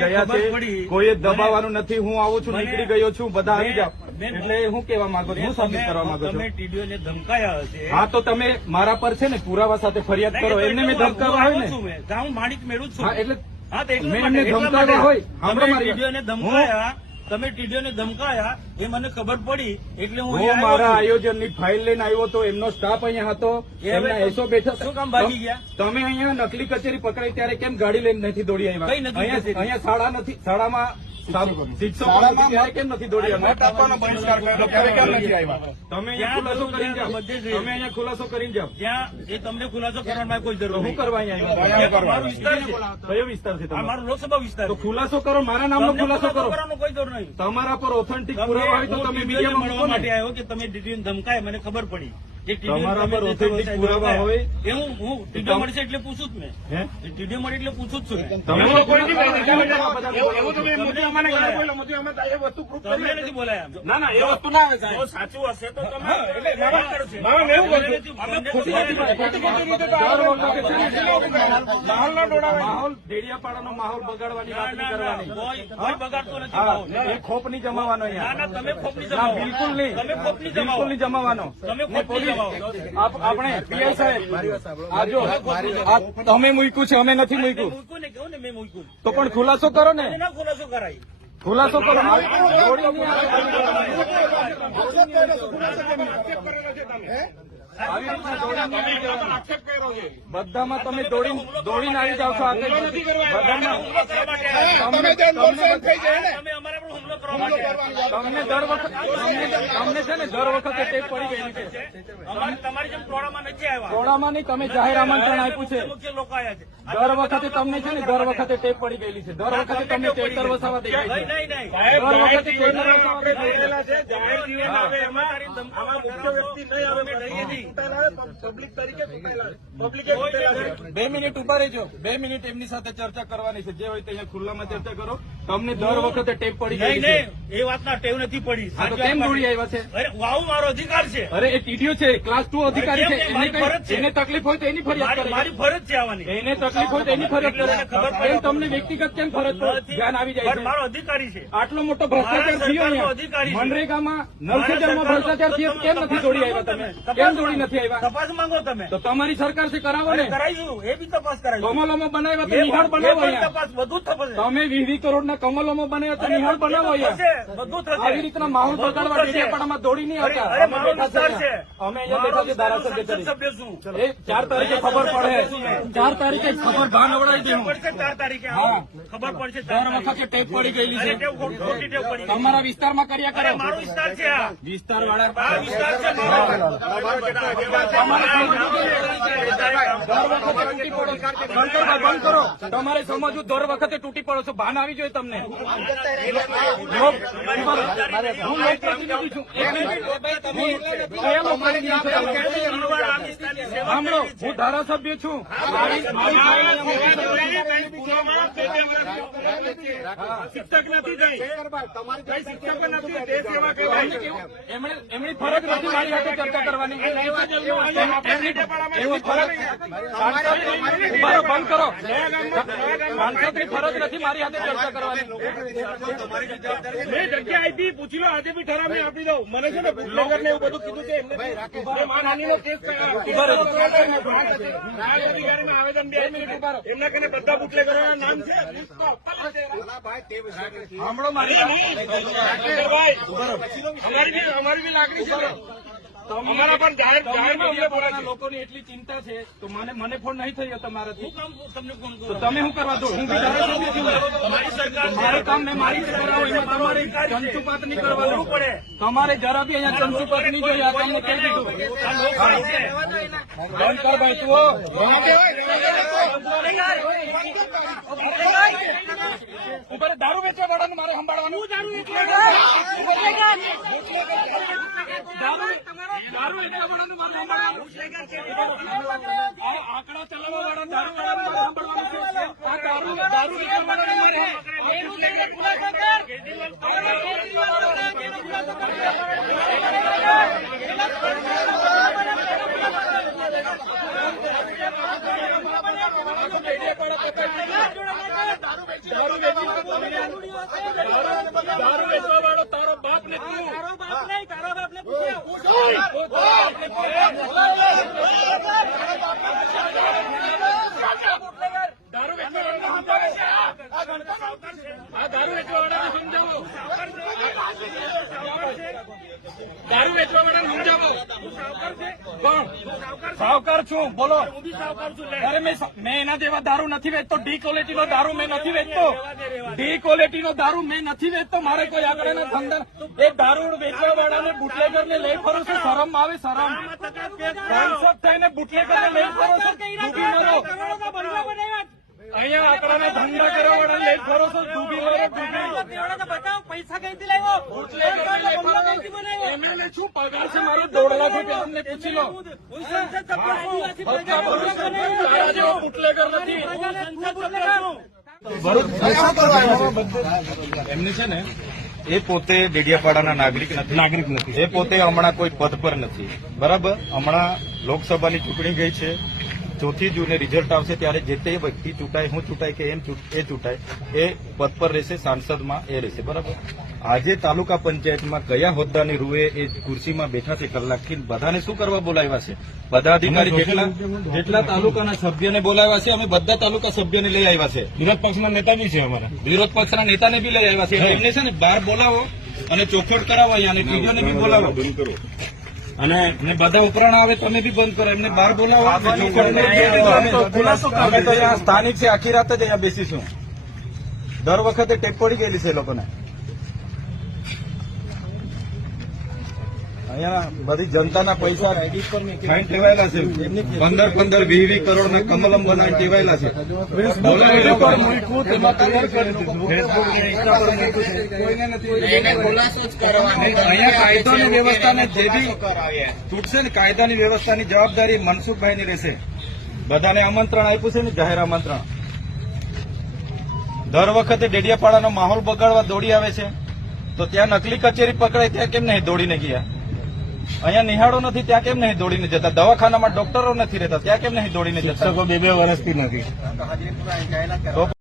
ગયા છે, કોઈ દબાવવાનું નથી. હું આવું છું, નીકળી ગયો છું, બધા આવી જાઓ. એટલે હું કેવા માંગુ છું, હું સાબિત કરવા માંગુ છું. તમે ટીડીઓને ધમકાયા હશે. હા, તો તમે મારા પર છે ને પુરાવા સાથે ફરિયાદ કરો. એમને મેં ધમકાવા હોય ને, હું માણિક મેળવું છું. હા, એટલે મેં એમને ધમકાવા હોય. ટીડીઓને ધમકાયા, તમે ટીડીઓને ધમકાયા એ મને ખબર પડી, એટલે હું મારા આયોજનની ફાઇલ લઈને આવ્યો હતો. એમનો સ્ટાફ અહીંયા હતો, એમના એસો બેઠા. શું કામ ભાગી ગયા? તમે અહીંયા નકલી કચેરી પકડાઈ ત્યારે કેમ ગાડી લઈને નથી દોડી આવ્યા? અહીંયા શાળા નથી, શાળામાં શિક્ષકો ત્યારે કેમ નથી દોડી આવ્યા? તમે અહીંયા ખુલાસો કરીને જાઓ. તમે અહીંયા ખુલાસો કરીને જાઓ. ત્યાં એ તમને ખુલાસો કરવાની કોઈ જરૂર હું કરવા અહીંયા મારો વિસ્તાર છે. કયો વિસ્તાર છે તમારો? મારો લોકસભા વિસ્તાર. તો ખુલાસો કરો, મારા નામનો ખુલાસો કરો. કોઈ જરૂર નહીં. તમારા પર ઓથેન્ટિક પુરાવા હોય તો તમે મીડિયામાં મળવા માટે આવ્યો કે તમે ટીડીઓને ધમકાય, મને ખબર પડી. તમારા પર ઓથેન્ટિક પુરાવા હોય એ હું ટીડીઓ મળશે એટલે પૂછું જ મેં. ટીડીઓ મળે એટલે પૂછું જ છું. તમે નથી બોલાયા. ના ના, એ વસ્તુ ના આવે સાહેબ. સાચું હશે તો તમે માહોલ ડેડિયાપાડાનો માહોલ બગાડવાની વાત નહીં કરવાની. બગાડતો નથી. એ ખોપ નહીં જમાવાનો અહીંયા. તમે ખોપની ના, બિલકુલ નહીં. તમે ખોપની બિલકુલ નહીં જમાવાનો. તમે ખોપની આપણે પીઆઈ સાહેબ આ જો તમે મૂક્યું છે, અમે નથી મૂક્યું. મૂક્યું ને કેવું ને મેં મૂક્યું. તો પણ ખુલાસો કરો ને. ના ખુલાસો કરાય. ખુલાસો કરો. બધામાં તમે દોડીને આવી જાવ છો. તમને દર વખત તમને છે ને દર વખતે ટેપ પડી ગયેલી છે. તમારી જેમ ટોળામાં નથી આવ્યા. ટોળામાં નહીં, તમે જાહેર આમંત્રણ આપ્યું છે. મુખ્ય લોકો આવ્યા છે. દર વખતે તમને છે ને દર વખતે ટેપ પડી ગયેલી છે. દર વખતે તમને ટેટર વસાવા દેખાય છે. નહીં નહીં દર વખતે ટેટર વસાવા દેખાય છે. જાહેર જીવન આવે એમાં આમાં મુખ્ય વ્યક્તિ નહીં આવે, પબ્લિક તરીકે 2 મિનિટ ઉભા રહેજો. 2 મિનિટ એમની સાથે ચર્ચા કરવાની છે. જે હોય તે અહીંયા ખુલ્લામાં ચર્ચા કરો. તમને દર વખતે ટેપ પડી ગઈ છે. એ વાતના ટેવ નથી પડી. કેમ દોડી આવ્યા છે? અરે વાવ મારો અધિકાર છે. અરે એ ટીડીઓ છે, ક્લાસ 2 અધિકારી છે. એને તકલીફ હોય તો એની ફરિયાદ કરે. મારી ફરજ છે આવવાની. એને તકલીફ હોય તો એની ફરિયાદ કરે. એમ તમને વ્યક્તિગત કેમ ફરજ ધ્યાન આવી જાય છે? મારો અધિકારી છે. આટલો મોટો ભ્રષ્ટાચાર થયો અહીંયા મનરેગામાં, નલસેજરમાં ભ્રષ્ટાચાર થયો. કેમ નથી દોડી આવ્યા તમે? કેમ દોડી નથી આવ્યા? તપાસ માંગો તમે. તો તમારી સરકાર છે, કરાવો ને. કરાવીશું, એ બી તપાસ કરાવીશું. કમલોમાં બનાવ્યા તો નિહાળ બનાવો અહીંયા. તપાસ બધું જ તપાસ. તમે 20 કરોડના કમલોમાં બનાવ્યા તો નિહાળ બનાવો અહીંયા. બધું થશે. આવી રીતના માહોલ બગાડવા ડેડિયાપાડામાં દોડી નહીં આવતા. અરે મારો વિસ્તાર છે. અમે અહીંયા બેઠા છે ધારાસભ્ય તરીકે. સભ્ય છું. એ 4 તારીખે ખબર પડે. 4 તારીખે ખબર ભાન અવડાવી દે. 4 તારીખે ખબર પડશે. દર વખતે ટેપ પડી ગયેલી છે. ખોટી ટેવ પડી. તમારા વિસ્તારમાં કર્યા કરે. મારો વિસ્તાર છે આ. વિસ્તાર વાળા આ વિસ્તાર છે બંધ કરો. તમારે સમજવું, દર વખતે તૂટી પડો છો. ભાન આવી જોઈએ તમને. હું લોકપ્રતિનિધિ છું. સાંભળો, હું ધારાસભ્ય છું. શિક્ષક નથી થઈ, તમારી શિક્ષક નથી, દેશ સેવા કહેવાય. એમની ફરજ નથી મારી સાથે ચર્ચા કરવાની. એવી ફરજ બંધ કરો. સાંસદની ફરજ નથી મારી સાથે ચર્ચા કરવાની. મેં જગ્યા આપી, પૂછી લો. આજે બી ઠરાવ મેં આપી દઉં. મને છે ને બ્લોગર ને એવું બધું કીધું છે. એમને માનહાનિનો કેસ અધિકારીમાં આવેદન બી એમના કને બધા બુટલેગરોના નામ છે. સાંભળો મારી અમારી બી લાગણી છે. અમારા પણ જાહેર લોકોની એટલી ચિંતા છે તો મને ફોન નહીં થયો તમારાથી. તમને કોણ તો તમે શું કરવા દો? હું બી ધારાસભ્ય છું. મારે કામ મેં મારી રીતે કરાવો. એમાં તમારે ચંચુપાત નહીં કરવાનું પડે. તમારે જરા બી અહીંયા ચંચુપાત નહીં જોઈએ. આ તમને કહી દીધું. બંધ કર ભાઈ તું. ઉપર દારૂ વેચવા વાળાને મારે સંભાળવાનું. દારૂ વેચવા વાળાનું મારે સંભાળવાનું. આંકડા ચલાવવા વાળા દારૂ વાળાનું મારે સંભાળવાનું છે. આ દારૂ વેચવા વાળાનું મારે દારૂ દારૂ વેચવા વાળો તારો બાપ ને તું દારૂ વેચવા વાળાને સમજાવો. દારૂ વેચવા વાળાને સમજાવો. કોણ? સાવકાર છું, બોલો. અરે મેં એના જેવા દારૂ નથી વેચતો. ડી ક્વોલિટી નો દારૂ મેં નથી વેચતો. ડી ક્વોલિટી નો દારૂ મેં નથી વેચતો. મારે કોઈ આગળ ધંધા એ દારૂ વેચવા વાળાને બુટલેગર ને લઈ ફરો છો, શરમ આવે? શરમ સાંસદ થઈને બુટલેગર ને લઈ ફરો છો, ડૂબી મરો. અહીંયા આંકડાના ધંધા કરવા વાળા લઈ ફરો છો, ડૂબી મરો. પૈસા કઈથી લાવ્યો? એમએલએ શું પગાર છે મારો? 1.5 લાખ રૂપિયા અમને પૂછી લો. તારા જેવો બુટલેગર નથી. એમની છે ને એ પોતે ડેડિયાપાડાના નાગરિક નથી. એ પોતે હમણાં કોઈ પદ પર નથી. બરાબર. હમણાં લોકસભાની ચૂંટણી ગઈ છે. 4 જૂને રિઝલ્ટ આવશે ત્યારે જે તે વ્યક્તિ ચૂંટાય, હું ચૂંટાય કે એ ચૂંટાય, એ પદ પર રહેશે, સાંસદમાં એ રહેશે. બરાબર. આજે તાલુકા પંચાયતમાં કયા હોદ્દાની રૂએ એ ખુરશીમાં બેઠા છે કલાકથી, બધાને શું કરવા બોલાવ્યા છે? બધા અધિકારી જેટલા તાલુકાના સભ્યને બોલાવ્યા છે, અમે બધા તાલુકા સભ્યોને લઈ આવ્યા છે. વિરોધ પક્ષના નેતા બી છે અમારા. વિરોધ પક્ષના નેતાને બી લઈ આવ્યા છે. એમને છે ને બહાર બોલાવો અને ચોખવટ કરાવો અહીંયા, અને ટીડીઓને બી બોલાવો. અને બધા ઉપરાણ આવે તમે બી બંધ કરો. એમને બહાર બોલાવો. અમે તો અહીંયા સ્થાનિક છે, આખી રાત જ અહીંયા બેસીશું. દર વખતે ટેપ પડી ગયેલી છે એ લોકોને. અહીંયા બધી જનતાના પૈસા ફાઇન ટેવાયેલા છે. 15-15, 20-20 કરોડના કમલમ બનાવી ટેવાયેલા છે. અહીંયા કાયદોની વ્યવસ્થાને જે બી તૂટશે ને, કાયદાની વ્યવસ્થાની જવાબદારી મનસુખભાઈની રહેશે. બધાને આમંત્રણ આપ્યું છે ને, જાહેર આમંત્રણ. દર વખતે ડેડિયાપાડાનો માહોલ બગાડવા દોડી આવે છે. તો ત્યાં નકલી કચેરી પકડાય ત્યાં કેમ નહીં દોડીને ગયા? અહીંયા નિહાળો નથી ત્યાં કેમ નહીં દોડીને જતા? દવાખાનામાં ડોક્ટરો નથી રહેતા ત્યાં કેમ નહીં દોડીને જતા? 2 વર્ષથી નથી. તો